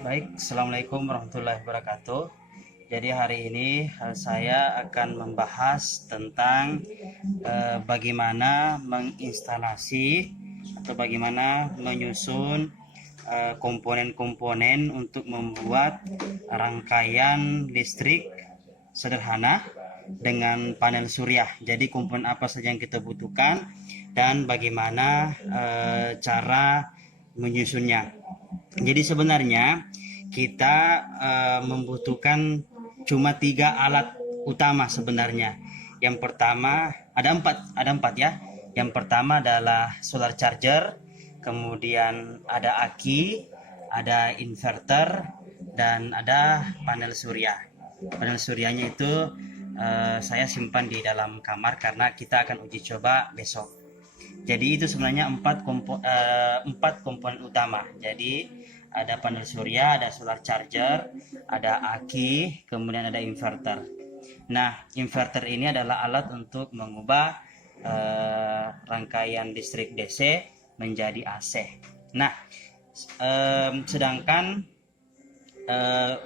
Baik, Assalamualaikum warahmatullahi wabarakatuh. Jadi hari ini saya akan membahas tentang bagaimana menginstalasi atau bagaimana menyusun komponen-komponen untuk membuat rangkaian listrik sederhana dengan panel surya. Jadi komponen apa saja yang kita butuhkan dan bagaimana cara menyusunnya. Jadi sebenarnya kita membutuhkan cuma tiga alat utama sebenarnya. Yang pertama ada empat ya. Yang pertama adalah solar charger, kemudian ada aki, ada inverter, dan ada panel surya. Panel suryanya itu saya simpan di dalam kamar karena kita akan uji coba besok. Jadi itu sebenarnya empat komponen utama. Jadi ada panel surya, ada solar charger, ada aki, kemudian ada inverter. Nah, inverter ini adalah alat untuk mengubah rangkaian listrik DC menjadi AC. Nah, sedangkan eh,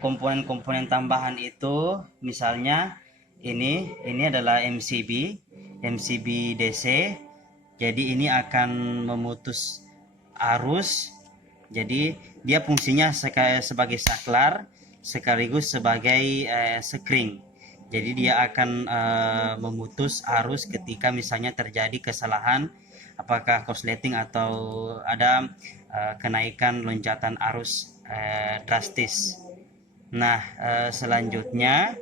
komponen-komponen tambahan itu misalnya ini adalah MCB DC. Jadi ini akan memutus arus. Jadi dia fungsinya sebagai saklar sekaligus sebagai sekring. Jadi dia akan memutus arus ketika misalnya terjadi kesalahan apakah korsleting atau ada kenaikan loncatan arus drastis. Nah, selanjutnya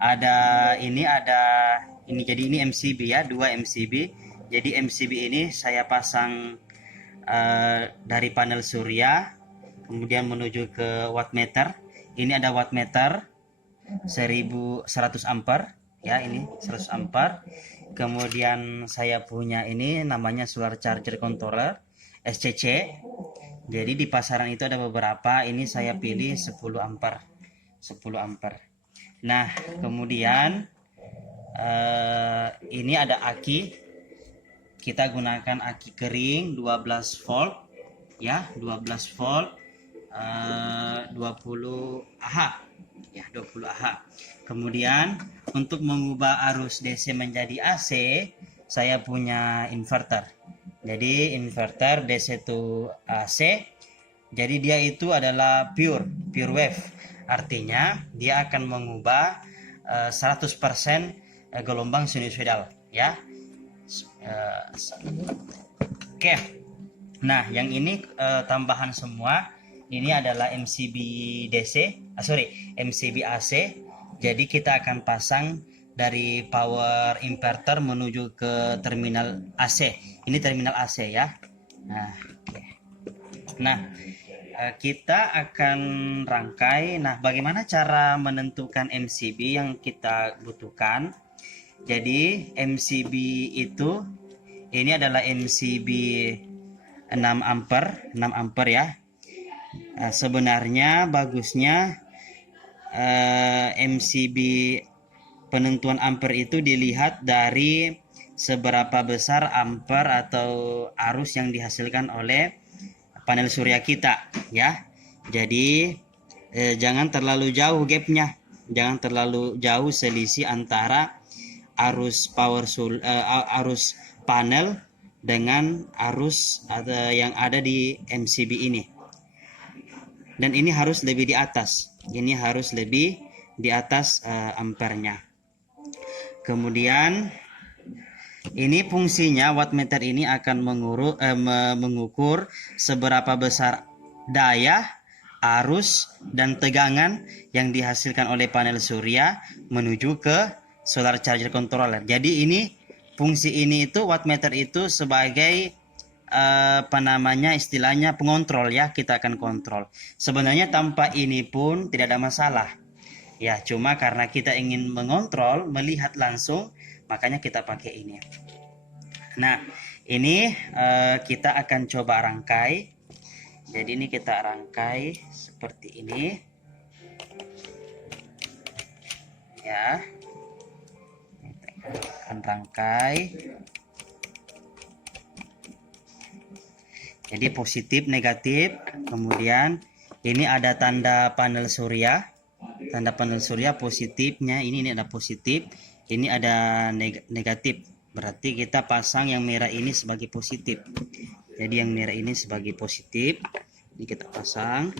ada ini jadi ini MCB ya, dua MCB. Jadi MCB ini saya pasang dari panel surya kemudian menuju ke wattmeter. Ini ada wattmeter 1100 ampere ya, ini 100 ampere. Kemudian saya punya ini namanya solar charger controller SCC. Jadi di pasaran itu ada beberapa, ini saya pilih 10 ampere. 10 ampere. Nah, kemudian ini ada aki. Kita gunakan aki kering 12 volt ya, 12 volt 20 Ah ya, 20 Ah. Kemudian untuk mengubah arus DC menjadi AC saya punya inverter. Jadi inverter DC to AC. Jadi dia itu adalah pure wave. Artinya dia akan mengubah 100% gelombang sinusoidal ya. Oke. Nah, yang ini tambahan semua. Ini adalah MCB DC, MCB AC. Jadi kita akan pasang dari power inverter menuju ke terminal AC. Ini terminal AC ya. Nah, oke. Nah, kita akan rangkai. Nah, bagaimana cara menentukan MCB yang kita butuhkan? Jadi MCB itu ini adalah MCB 6 ampere ya. Sebenarnya bagusnya MCB penentuan ampere itu dilihat dari seberapa besar ampere atau arus yang dihasilkan oleh panel surya kita ya. Jadi jangan terlalu jauh gapnya, jangan terlalu jauh selisih antara arus arus panel dengan arus yang ada di MCB ini. Dan ini harus lebih di atas. Ini harus lebih di atas ampernya. Kemudian ini fungsinya wattmeter ini akan mengukur seberapa besar daya, arus, dan tegangan yang dihasilkan oleh panel surya menuju ke solar charger controller. Jadi ini fungsi ini itu wattmeter itu sebagai istilahnya pengontrol ya, kita akan kontrol. Sebenarnya tanpa ini pun tidak ada masalah. Ya, cuma karena kita ingin mengontrol, melihat langsung, makanya kita pakai ini. Nah, ini kita akan coba rangkai. Jadi ini kita rangkai seperti ini. Ya. Kita akan rangkai. Jadi positif, negatif. Kemudian ini ada tanda panel surya. Tanda panel surya positifnya ini ada positif, ini ada negatif. Berarti kita pasang yang merah ini sebagai positif. Jadi yang merah ini sebagai positif. Ini kita pasang.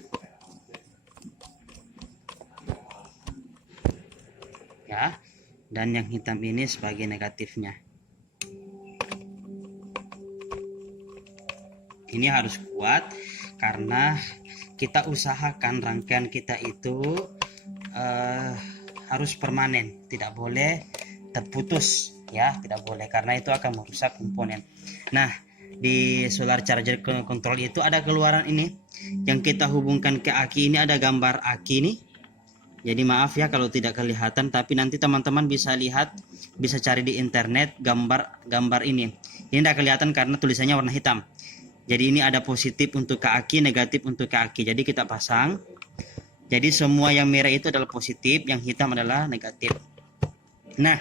Ya. Dan yang hitam ini sebagai negatifnya. Ini harus kuat karena kita usahakan rangkaian kita itu harus permanen, tidak boleh terputus ya, tidak boleh karena itu akan merusak komponen. Nah, di solar charger control itu ada keluaran ini yang kita hubungkan ke aki, ini ada gambar aki nih. Jadi maaf ya kalau tidak kelihatan, tapi nanti teman-teman bisa lihat, bisa cari di internet gambar ini. Ini tidak kelihatan karena tulisannya warna hitam. Jadi ini ada positif untuk ke aki, negatif untuk ke aki. Jadi kita pasang. Jadi semua yang merah itu adalah positif, yang hitam adalah negatif. Nah,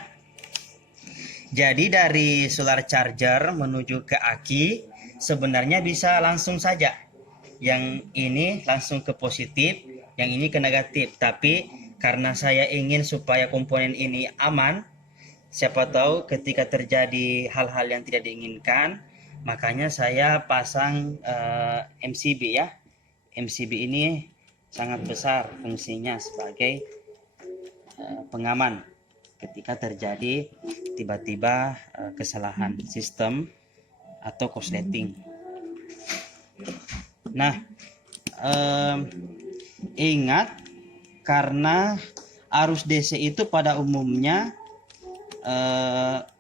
jadi dari solar charger menuju ke aki sebenarnya bisa langsung saja. Yang ini langsung ke positif, yang ini ke negatif. Tapi karena saya ingin supaya komponen ini aman, siapa tahu ketika terjadi hal-hal yang tidak diinginkan, makanya saya pasang MCB ya. MCB ini sangat besar fungsinya sebagai pengaman ketika terjadi tiba-tiba kesalahan sistem atau korsleting. Nah, ingat karena arus DC itu pada umumnya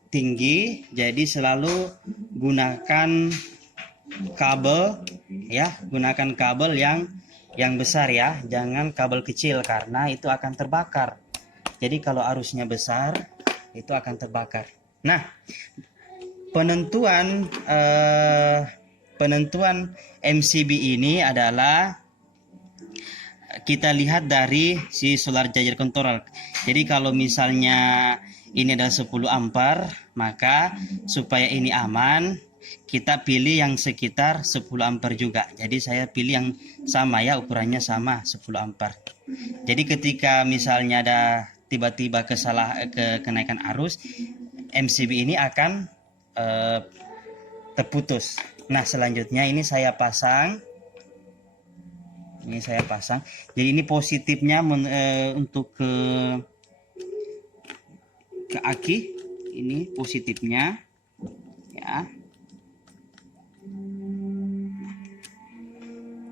tinggi, jadi selalu gunakan kabel ya, gunakan kabel yang besar ya, jangan kabel kecil karena itu akan terbakar. Jadi kalau arusnya besar itu akan terbakar. Nah, penentuan MCB ini adalah kita lihat dari si solar charger control. Jadi kalau misalnya ini adalah 10 ampere, maka supaya ini aman kita pilih yang sekitar 10 ampere juga. Jadi saya pilih yang sama ya, ukurannya sama 10 ampere. Jadi ketika misalnya ada tiba-tiba kenaikan arus, MCB ini akan terputus. Nah, selanjutnya ini saya pasang. Jadi ini positifnya untuk ke aki, ini positifnya ya.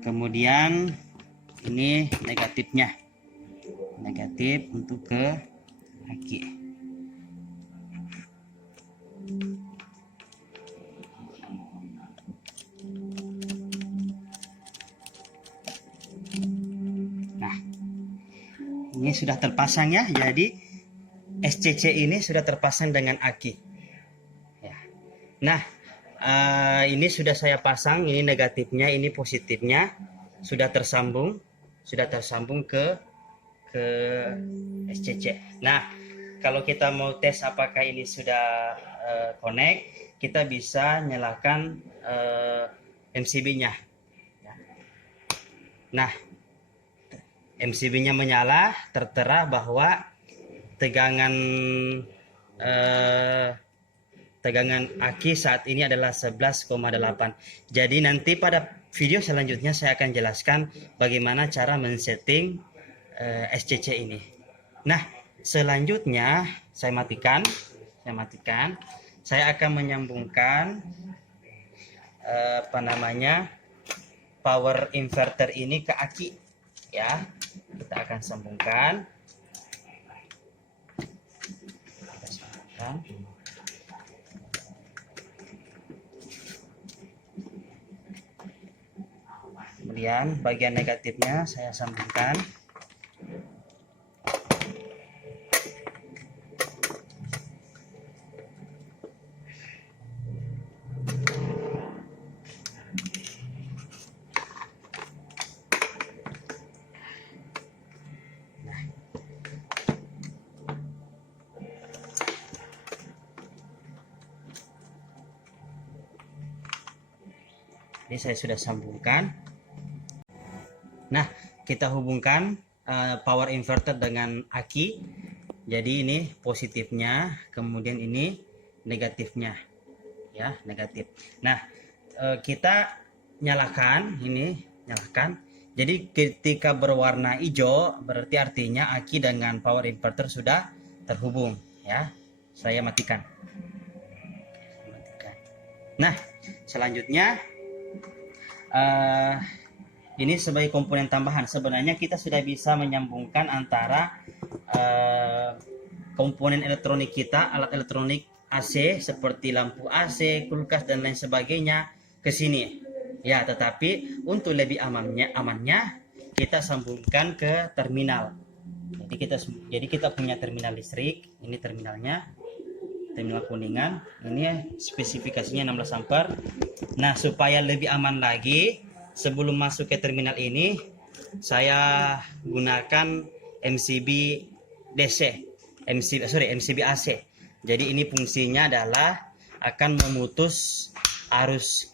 Kemudian ini negatifnya, negatif untuk ke aki. Nah, ini sudah terpasang ya. Jadi SCC ini sudah terpasang dengan aki ya. Nah, ini sudah saya pasang, ini negatifnya, ini positifnya sudah tersambung ke SCC. Nah, kalau kita mau tes apakah ini sudah connect, kita bisa nyalakan MCB-nya. Nah, MCB-nya menyala, tertera bahwa tegangan aki saat ini adalah 11,8. Jadi nanti pada video selanjutnya saya akan jelaskan bagaimana cara men-setting SCC ini. Nah, selanjutnya saya matikan. Saya akan menyambungkan power inverter ini ke aki ya. Kita akan sambungkan. Kemudian bagian negatifnya saya sambungkan. Ini saya sudah sambungkan. Nah, kita hubungkan power inverter dengan aki. Jadi ini positifnya, kemudian ini negatifnya, ya, negatif. Nah, kita nyalakan ini, nyalakan. Jadi ketika berwarna hijau berarti artinya aki dengan power inverter sudah terhubung, ya. Saya matikan. Nah, selanjutnya ini sebagai komponen tambahan. Sebenarnya kita sudah bisa menyambungkan antara komponen elektronik kita, alat elektronik AC seperti lampu AC, kulkas dan lain sebagainya ke sini. Ya, tetapi untuk lebih amannya kita sambungkan ke terminal. Jadi kita punya terminal listrik, ini terminalnya. Terminal kuningan, ini spesifikasinya 16 ampere. Nah, supaya lebih aman lagi, sebelum masuk ke terminal ini saya gunakan MCB DC, MCB AC. Jadi ini fungsinya adalah akan memutus arus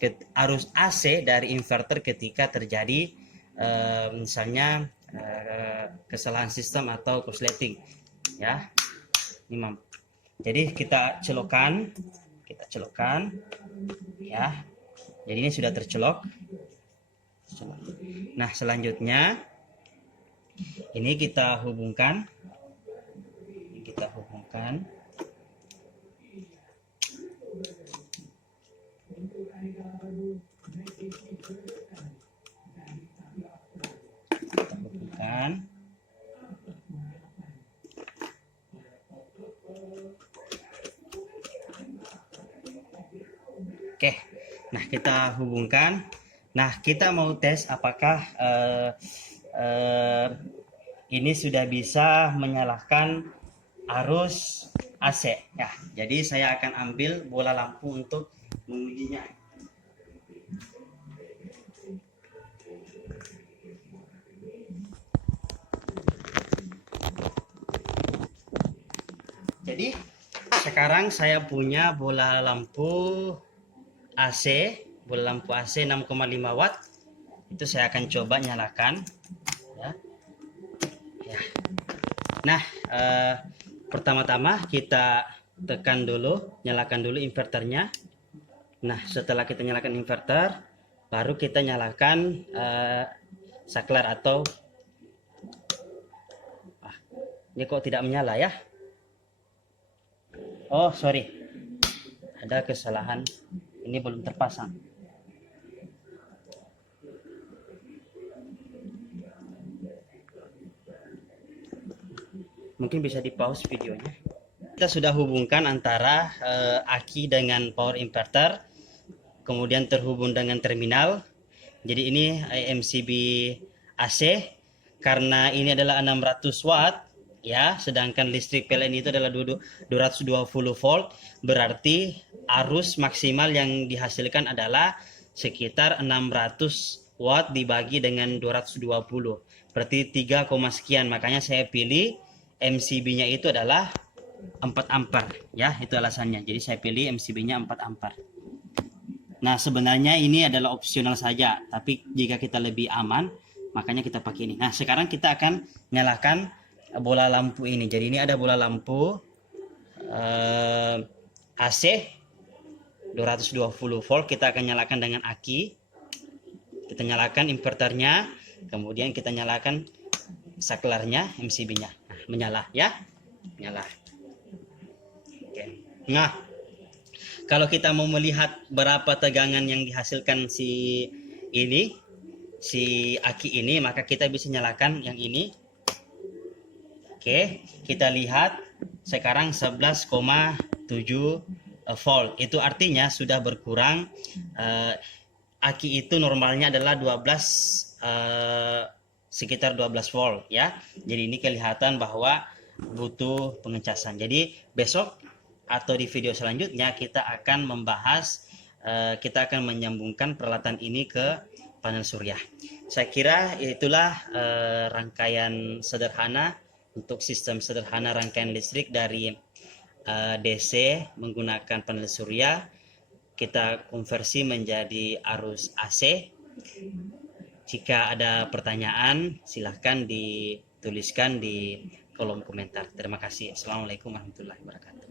AC dari inverter ketika terjadi misalnya kesalahan sistem atau korsleting, ya. Ini jadi kita celokkan, ya. Jadi ini sudah tercelok. Nah, selanjutnya ini kita hubungkan. Kita hubungkan. Oke, nah kita hubungkan. Nah, kita mau tes apakah ini sudah bisa menyalakan arus AC. Ya, jadi saya akan ambil bola lampu untuk mengujinya. Jadi sekarang saya punya bola lampu AC, bola lampu AC 6,5 watt. Itu saya akan coba nyalakan, ya. Ya. Nah, pertama-tama kita tekan dulu, nyalakan dulu inverternya. Nah, setelah kita nyalakan inverter, baru kita nyalakan saklar atau ini kok tidak menyala, ya. Oh, sorry, ada kesalahan, ini belum terpasang. Mungkin bisa di pause videonya. Kita sudah hubungkan antara aki dengan power inverter, kemudian terhubung dengan terminal. Jadi ini MCB AC, karena ini adalah 600 watt, ya, sedangkan listrik PLN itu adalah 220 volt, berarti arus maksimal yang dihasilkan adalah sekitar 600 watt dibagi dengan 220, berarti 3, sekian. Makanya saya pilih MCB-nya itu adalah 4 ampere, ya, itu alasannya. Jadi saya pilih MCB-nya 4 ampere. Nah, sebenarnya ini adalah opsional saja, tapi jika kita lebih aman, makanya kita pakai ini. Nah, sekarang kita akan nyalakan bola lampu ini. Jadi ini ada bola lampu AC 220 volt. Kita akan nyalakan dengan aki. Kita nyalakan inverternya, kemudian kita nyalakan saklarnya, MCB-nya. Nah, menyala, ya, menyala. Oke. Nah, kalau kita mau melihat berapa tegangan yang dihasilkan si aki ini, maka kita bisa nyalakan yang ini. Oke, kita lihat sekarang 11,7 volt. Itu artinya sudah berkurang. Aki itu normalnya adalah 12, sekitar 12 volt, ya. Jadi ini kelihatan bahwa butuh pengecasan. Jadi besok atau di video selanjutnya kita akan membahas, kita akan menyambungkan peralatan ini ke panel surya. Saya kira itulah rangkaian sederhana untuk sistem sederhana rangkaian listrik dari DC menggunakan panel surya. kita konversi menjadi arus AC. Jika ada pertanyaan, silahkan dituliskan di kolom komentar. Terima kasih. Assalamualaikum warahmatullahi wabarakatuh.